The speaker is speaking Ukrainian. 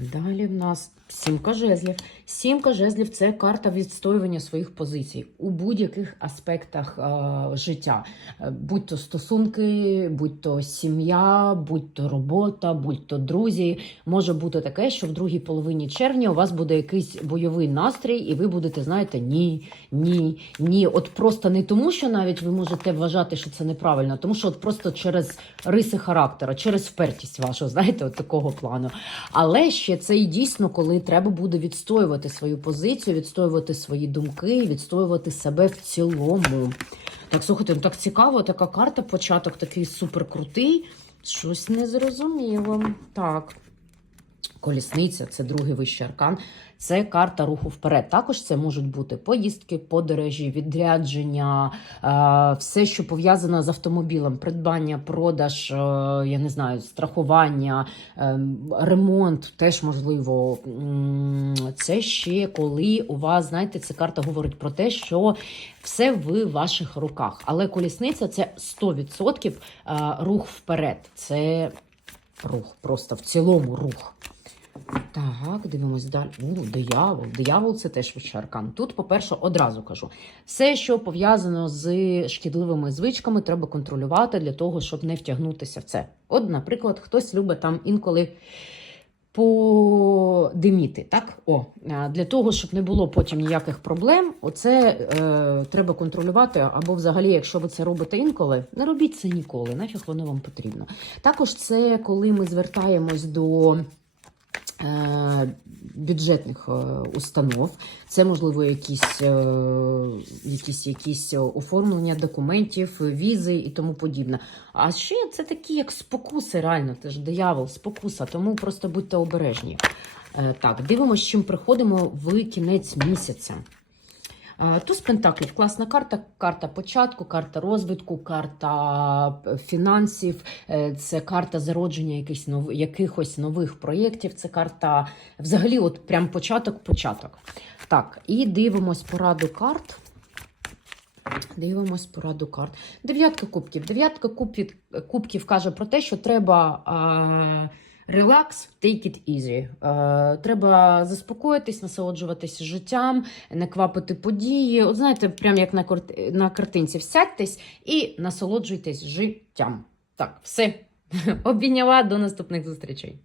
Далі в нас сімка жезлів. Сімка жезлів це карта відстоювання своїх позицій у будь-яких аспектах е, життя. Е, Будь то стосунки, будь то сім'я, будь то робота, будь то друзі. Може бути таке, що в другій половині червня у вас буде якийсь бойовий настрій, і ви будете, знаєте, ні, ні, ні. От просто не тому, що навіть ви можете вважати, що це неправильно, тому що от просто через риси характера, через впертість вашу, знаєте, от такого плану. Але ще це і дійсно, коли треба буде відстоювати свою позицію, відстоювати свої думки, відстоювати себе в цілому. Так, слухайте, ну так цікаво, така карта, початок такий суперкрутий. Щось незрозуміло. Так. Колісниця це другий вищий аркан. Це карта руху вперед. Також це можуть бути поїздки, подорожі, відрядження, е, все, що пов'язане з автомобілем, придбання, продаж, е, я не знаю, страхування, е, ремонт теж можливо. Це ще коли у вас, знаєте, ця карта говорить про те, що все в ваших руках. Але колісниця це 100% е, рух вперед. Це рух, просто в цілому рух. Так, дивимось далі. У, диявол. Диявол це теж вищий аркан. Тут, по-перше, одразу кажу: все, що пов'язано з шкідливими звичками, треба контролювати для того, щоб не втягнутися в це. От, наприклад, хтось любить там інколи подиміти, так? О, для того, щоб не було потім ніяких проблем, оце е, треба контролювати. Або взагалі, якщо ви це робите інколи, не робіть це ніколи, нафіг воно вам потрібно. Також це коли ми звертаємось до. Е, Бюджетних е, установ, це можливо якісь, е, якісь, якісь оформлення документів, візи і тому подібне. А ще це такі, як спокуси, реально, це ж диявол, спокуса, тому просто будьте обережні. Так, дивимося, чим приходимо в кінець місяця. Туз Пентаклів класна карта, карта початку, карта розвитку, карта е, фінансів, е, це карта зародження якихось нов, якихось нових проєктів, це карта взагалі, от прям початок-початок. Так, і дивимось пораду карт. Дивимось пораду карт. Дев'ятка кубків. Дев'ятка кубків, кубків каже про те, що треба. А, Релакс, take it easy. Е, треба заспокоїтись, насолоджуватися життям, не квапити події. От знаєте, прям як на, корт- на картинці, всядьтесь і насолоджуйтесь життям. Так, все. Обійняла до наступних зустрічей.